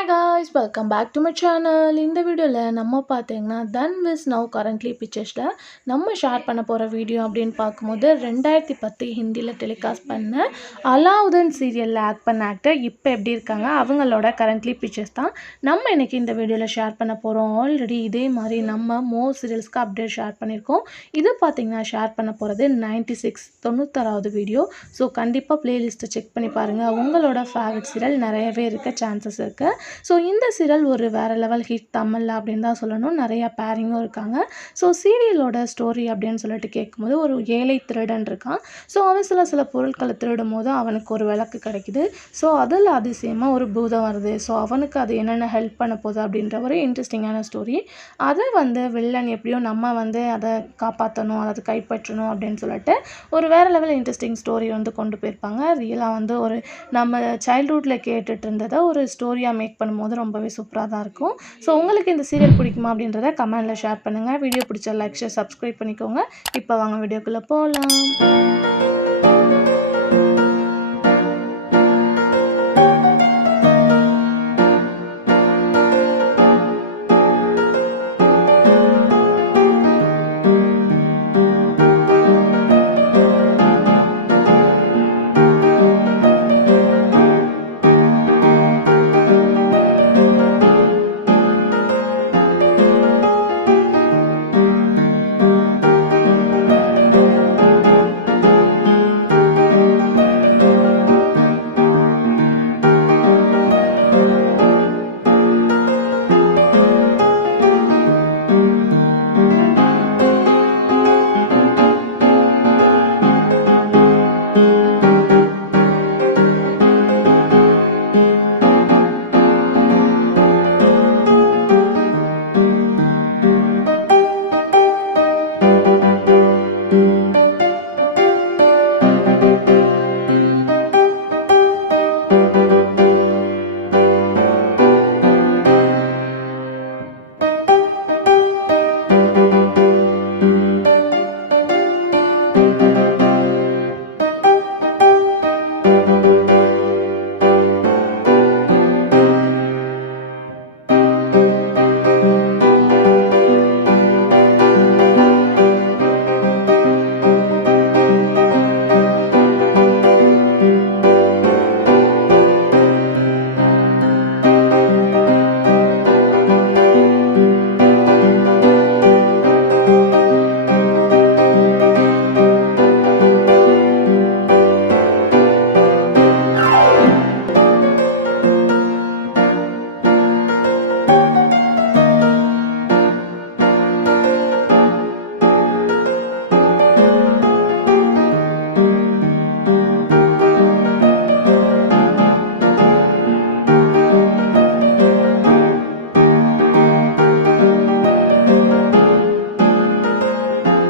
Hi guys, welcome back to my channel. இந்த வீடியோவில் நம்ம பார்த்தீங்கன்னா தன் விஸ் நவ் கரண்ட்லி பிக்சர்ஸில் நம்ம ஷேர் பண்ண போகிற வீடியோ அப்படின்னு பார்க்கும்போது 2010 ஹிந்தியில் டெலிகாஸ்ட் பண்ண அலாவுதீன் சீரியலில் ஆக்ட் பண்ண ஆக்டர் இப்போ எப்படி இருக்காங்க அவங்களோட கரண்ட்லி பிக்சர்ஸ் தான் நம்ம இன்றைக்கி இந்த வீடியோவில் ஷேர் பண்ண போகிறோம். ஆல்ரெடி இதே மாதிரி நம்ம மோர் சீரியல்ஸ்க்கு அப்டேட் ஷேர் பண்ணியிருக்கோம். இது பார்த்திங்கன்னா ஷேர் பண்ண போகிறது 96 வீடியோ. ஸோ கண்டிப்பாக ப்ளேலிஸ்ட்டை செக் பண்ணி பாருங்கள். உங்களோட ஃபேவரட் சீரியல் நிறையவே இருக்க சான்சஸ் இருக்குது. ஸோ இந்த சீரியல் ஒரு வேறு லெவல் ஹிட் தமிழில் அப்படின்னு தான் சொல்லணும். நிறையா பேரிங்கும் இருக்காங்க. ஸோ சீரியலோட ஸ்டோரி அப்படின்னு சொல்லிட்டு கேட்கும்போது ஒரு ஏழை திருடன் இருக்கான். ஸோ அவன் சில பொருட்களை திருடும் போது அவனுக்கு ஒரு விளக்கு கிடைக்குது. ஸோ அதில் அதிசயமாக ஒரு பூதம் வருது. ஸோ அவனுக்கு அது என்னென்ன ஹெல்ப் பண்ண போகுது அப்படின்ற ஒரு இன்ட்ரெஸ்டிங்கான ஸ்டோரி. அதை வில்லன் எப்படியோ நம்ம அதை காப்பாற்றணும், அதை கைப்பற்றணும் அப்படின்னு சொல்லிட்டு ஒரு வேறு லெவல் இன்ட்ரெஸ்டிங் ஸ்டோரி கொண்டு போயிருப்பாங்க. ரியலாக ஒரு நம்ம சைல்ட்ஹுட்டில் கேட்டுட்டு இருந்ததை ஒரு ஸ்டோரியாக மேக் பண்ணும்போது ரொம்பவே சூப்பராக தான் இருக்கும். ஸோ உங்களுக்கு இந்த சீரியல் பிடிக்குமா அப்படின்றத கமெண்டில் ஷேர் பண்ணுங்கள். வீடியோ பிடிச்ச லைக், ஷேர், சப்ஸ்கிரைப் பண்ணிக்கோங்க. இப்போ வாங்க வீடியோக்குள்ளே போகலாம்.